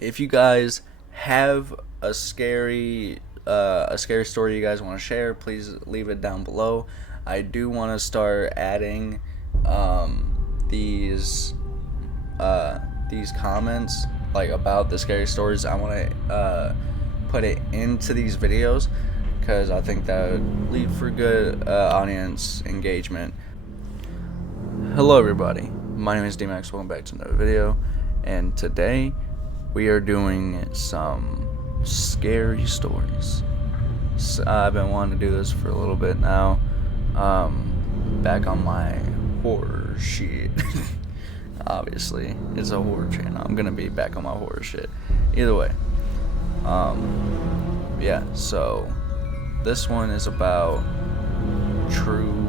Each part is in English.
If you guys have a scary story you guys want to share, please leave it down below. I do want to start adding these comments like about the scary stories. I want to put it into these videos because I think that would lead for good audience engagement. Hello everybody, my name is D-MEX, welcome back to another video, and today we are doing some scary stories. I've been wanting to do this for a little bit now, back on my horror shit. Obviously, it's a horror channel, I'm gonna be back on my horror shit. Either way, yeah, so this one is about true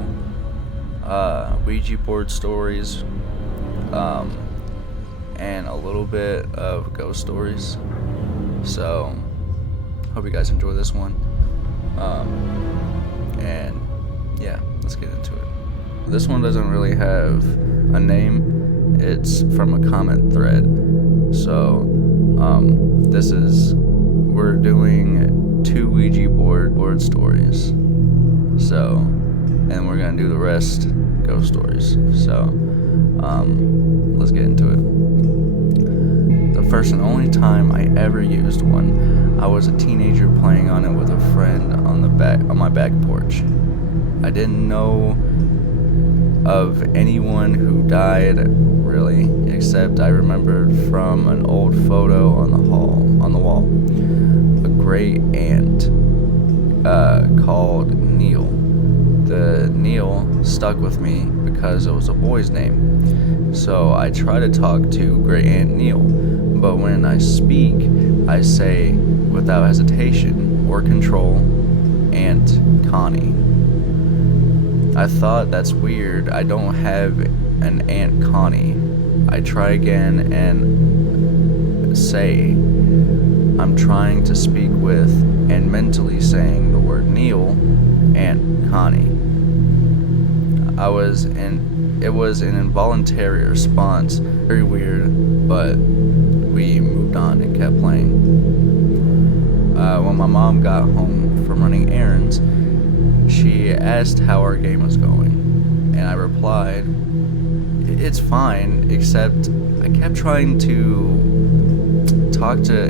Ouija board stories, and a little bit of ghost stories. So, hope you guys enjoy this one. And yeah, let's get into it. This one doesn't really have a name. It's from a comment thread. So, we're doing 2 Ouija board stories. So, and we're gonna do the rest ghost stories. So, let's get into it. The first and only time I ever used one, I was a teenager playing on it with a friend on my back porch. I didn't know of anyone who died really, except I remembered from an old photo on the wall, a great aunt called Neil. The Neil stuck with me because it was a boy's name. So I try to talk to Great Aunt Neil, but when I speak, I say without hesitation or control, Aunt Connie. I thought that's weird, I don't have an Aunt Connie. I try again and say I'm trying to speak with and mentally saying the word Neil, Aunt Connie. It was an involuntary response, very weird, but we moved on and kept playing. When my mom got home from running errands, she asked how our game was going, and I replied, "It's fine, except I kept trying to talk to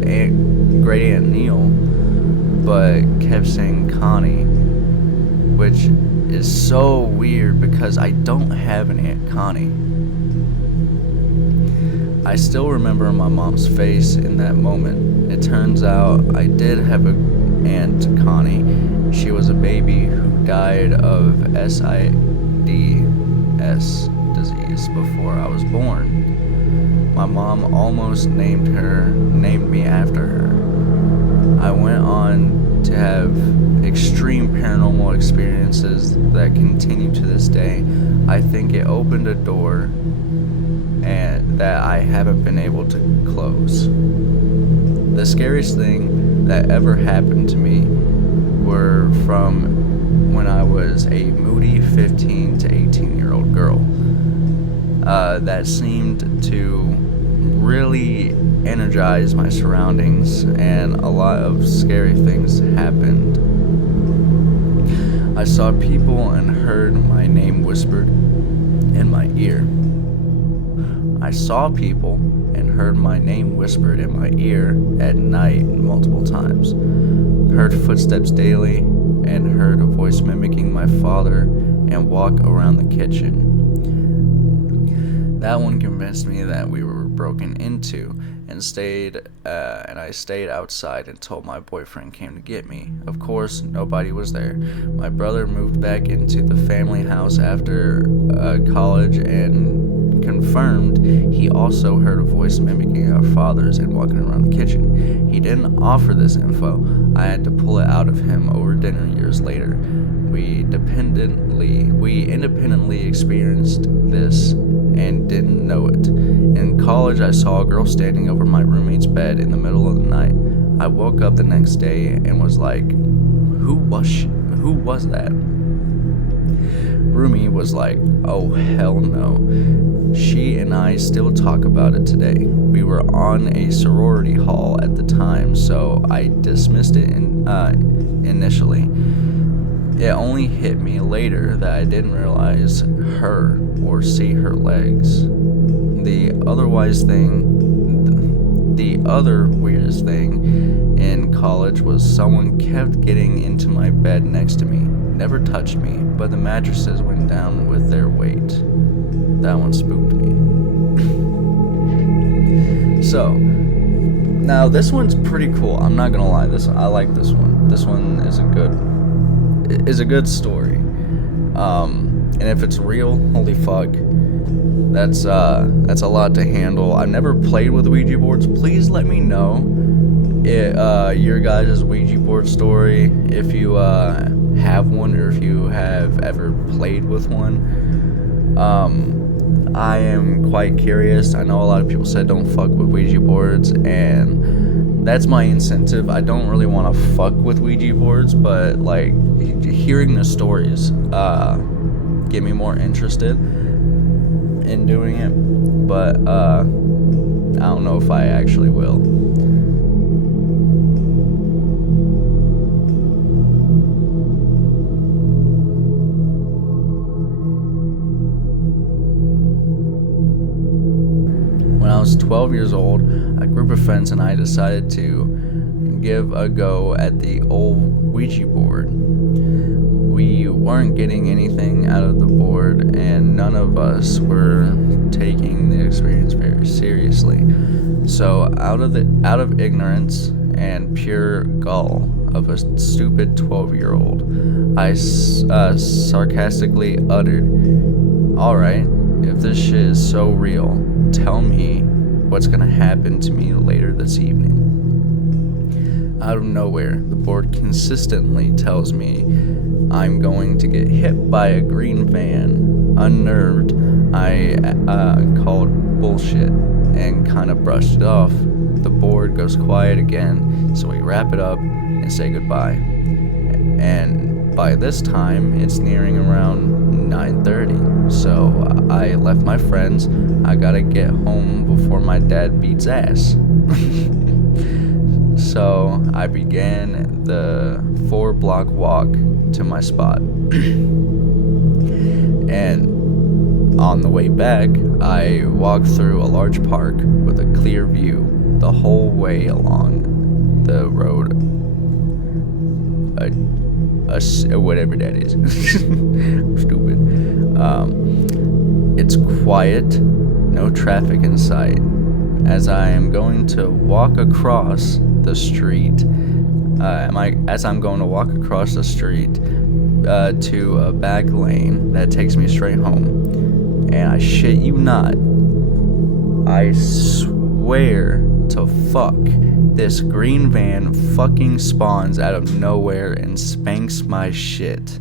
Great Aunt Neil, but kept saying Connie, which is so weird because I don't have an Aunt Connie." I still remember my mom's face in that moment. It turns out I did have an Aunt Connie. She was a baby who died of SIDS disease before I was born. My mom almost named me after her. I went on to have extreme paranormal experiences that continue to this day. I think it opened a door and that I haven't been able to close. The scariest thing that ever happened to me were from when I was a moody 15 to 18-year-old girl that seemed to really energize my surroundings, and a lot of scary things happened. I saw people and heard my name whispered in my ear. I saw people and heard my name whispered in my ear at night multiple times. Heard footsteps daily and heard a voice mimicking my father and walk around the kitchen. That one convinced me that we were broken into and I stayed outside until my boyfriend came to get me. Of course, nobody was there. My brother moved back into the family house after college and confirmed he also heard a voice mimicking our father's and walking around the kitchen. He didn't offer this info. I had to pull it out of him over dinner years later. We independently experienced this and didn't know it. In college, I saw a girl standing over my roommate's bed in the middle of the night. I woke up the next day and was like, who was that? Roomie was like, oh hell no. She and I still talk about it today. We were on a sorority hall at the time, so I dismissed it initially. It only hit me later that I didn't realize her or see her legs. The other weirdest thing in college was someone kept getting into my bed next to me. Never touched me, but the mattresses went down with their weight. That one spooked me. So, now this one's pretty cool. I'm not gonna lie, I like this one. This one is a good story. And if it's real, holy fuck, that's a lot to handle. I've never played with Ouija boards. Please let me know your guys' Ouija board story, if you have one or if you have ever played with one. I am quite curious. I know a lot of people said don't fuck with Ouija boards, and that's my incentive. I don't really want to fuck with Ouija boards, but like hearing the stories get me more interested in doing it. But I don't know if I actually will. When I was 12 years old, a group of friends and I decided to give a go at the old Ouija board. We weren't getting anything out of the board, and none of us were taking the experience very seriously. So out of ignorance and pure gall of a stupid 12-year-old, I sarcastically uttered, "Alright, if this shit is so real, tell me what's gonna happen to me later this evening." Out of nowhere, the board consistently tells me I'm going to get hit by a green van. Unnerved, I called bullshit and kind of brushed it off. The board goes quiet again, so we wrap it up and say goodbye. And by this time, it's nearing around 9:30, so I left my friends. I gotta get home before my dad beats ass. So I began the 4-block walk to my spot. And on the way back, I walked through a large park with a clear view the whole way along the road. Whatever that is. Stupid. It's quiet, no traffic in sight. As I am going to walk across the street, to a back lane that takes me straight home. And I shit you not, I swear to fuck, this green van fucking spawns out of nowhere and spanks my shit.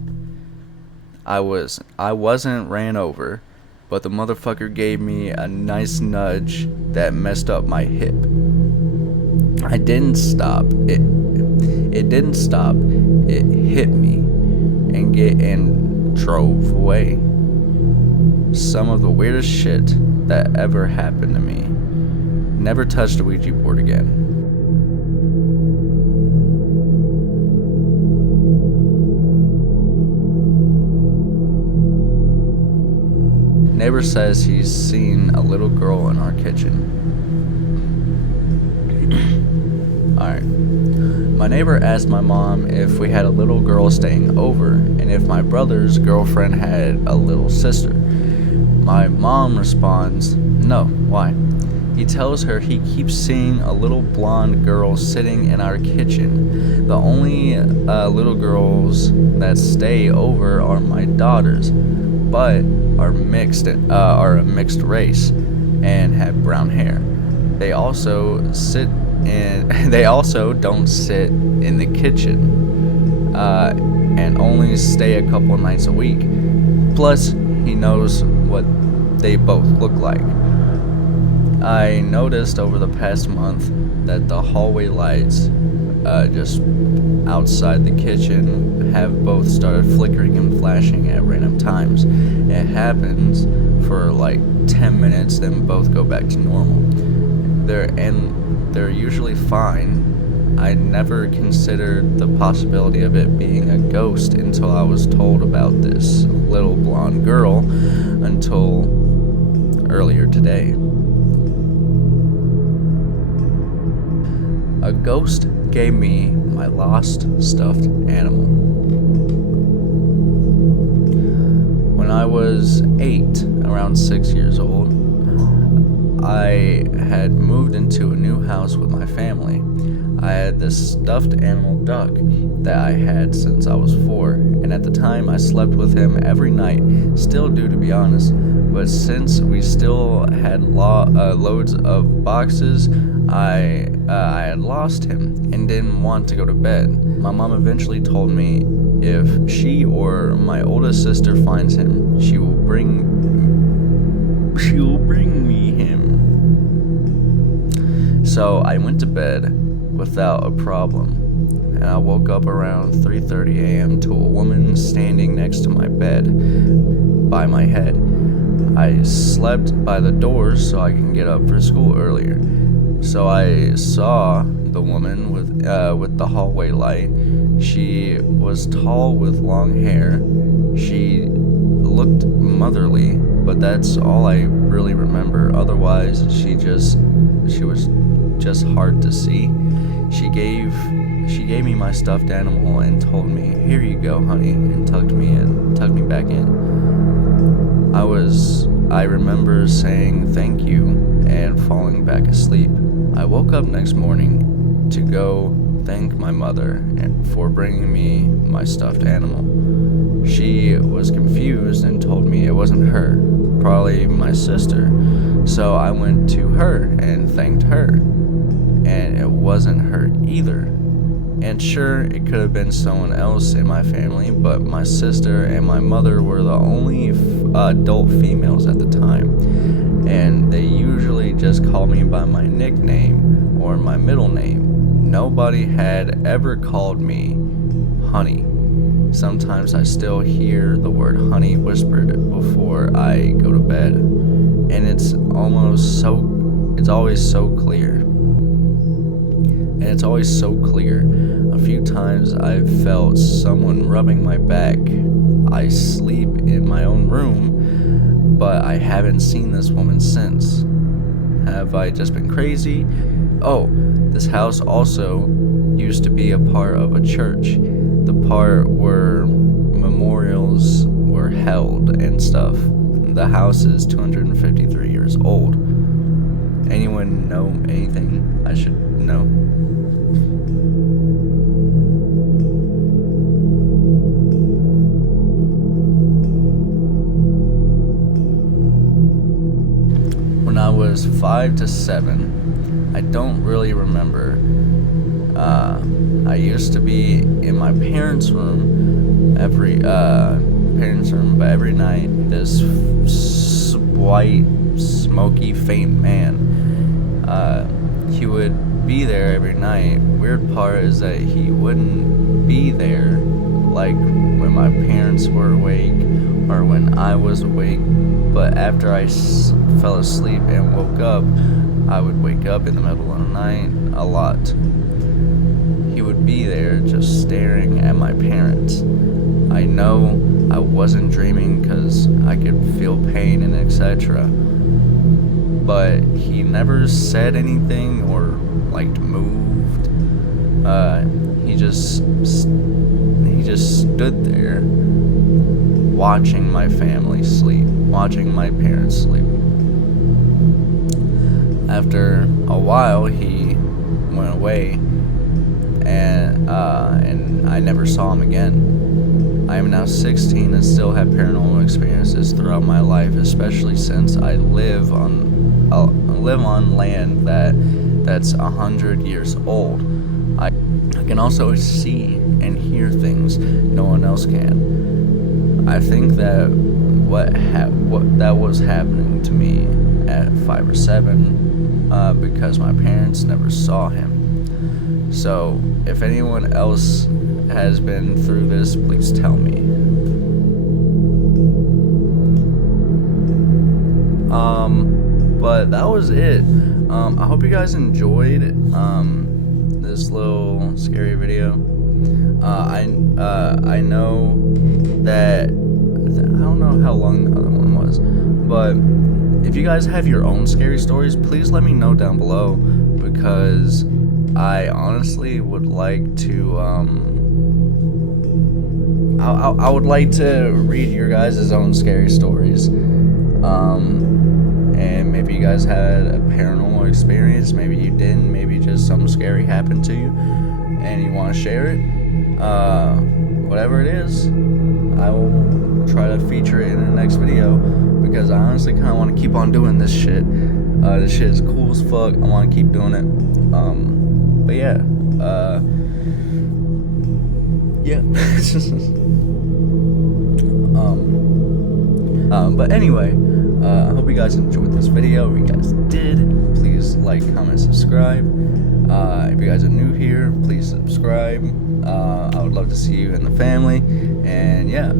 I wasn't ran over, but the motherfucker gave me a nice nudge that messed up my hip. I didn't stop. It didn't stop. It hit me and drove away. Some of the weirdest shit that ever happened to me. Never touched a Ouija board again. Neighbor says he's seen a little girl in our kitchen. Alright. My neighbor asked my mom if we had a little girl staying over and if my brother's girlfriend had a little sister. My mom responds, "No, why?" He tells her he keeps seeing a little blonde girl sitting in our kitchen. The only little girls that stay over are my daughters, but are a mixed race and have brown hair. They also don't sit in the kitchen and only stay a couple nights a week. Plus, he knows what they both look like. I noticed over the past month that the hallway lights just outside the kitchen have both started flickering and flashing at random times. It happens for like 10 minutes, then both go back to normal. They're usually fine. I never considered the possibility of it being a ghost until I was told about this little blonde girl until earlier today. A ghost gave me my lost stuffed animal. When I was 8, around 6 years old, I had moved into a new house with my family. I had this stuffed animal duck that I had since I was 4, and at the time I slept with him every night, still do to be honest, but since we still had loads of boxes, I had lost him and didn't want to go to bed. My mom eventually told me if she or my oldest sister finds him, she will bring me him. So I went to bed without a problem, and I woke up around 3:30 a.m. to a woman standing next to my bed by my head. I slept by the doors so I can get up for school earlier. So I saw the woman with the hallway light. She was tall with long hair. She looked motherly, but that's all I really remember. Otherwise, she was just hard to see. She gave me my stuffed animal and told me, "Here you go, honey," and tucked me back in. I remember saying thank you and falling back asleep. I woke up next morning to go thank my mother for bringing me my stuffed animal. She was confused and told me it wasn't her, probably my sister. So I went to her and thanked her, and it wasn't her either. And sure, it could have been someone else in my family, but my sister and my mother were the only adult females at the time, and they usually just called me by my nickname or my middle name. Nobody had ever called me honey. Sometimes I still hear the word honey whispered before I go to bed, and it's always so clear. A few times I've felt someone rubbing my back. I sleep in my own room, but I haven't seen this woman since. Have I just been crazy? Oh, this house also used to be a part of a church. The part where memorials were held and stuff. The house is 253 years old. Anyone know anything I should know? When I was 5 to 7, I don't really remember. I used to be in my parents' room but every night this white, smoky, faint man, he would be there every night. Weird part is that he wouldn't be there like when my parents were awake or when I was awake, but after I fell asleep and woke up, I would wake up in the middle of the night a lot. He would be there just staring at my parents. I know I wasn't dreaming because I could feel pain and etc. But he never said anything or moved. He just stood there watching my family sleep, watching my parents sleep. After a while, he went away, and I never saw him again. I am now 16 and still have paranormal experiences throughout my life, especially since I live on land that's 100 years old. I can also see and hear things no one else can. I think that what was happening to me at 5 or 7 because my parents never saw him. So if anyone else has been through this, please tell me. But that was it. I hope you guys enjoyed this little scary video. I know that I don't know how long the other one was, but if you guys have your own scary stories, please let me know down below, because I honestly would like to I would like to read your guys' own scary stories. And maybe you guys had a paranormal experience, maybe you didn't, maybe just something scary happened to you and you want to share it. Whatever it is, I will try to feature it in the next video, because I honestly kind of want to keep on doing this shit. This shit is cool as fuck. I want to keep doing it. But yeah, but anyway, I hope you guys enjoyed this video. If you guys did, please like, comment, subscribe. If you guys are new here, please subscribe. I would love to see you in the family. And yeah,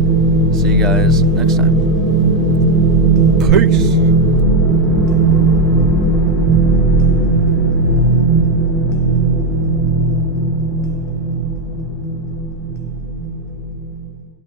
see you guys next time. Peace.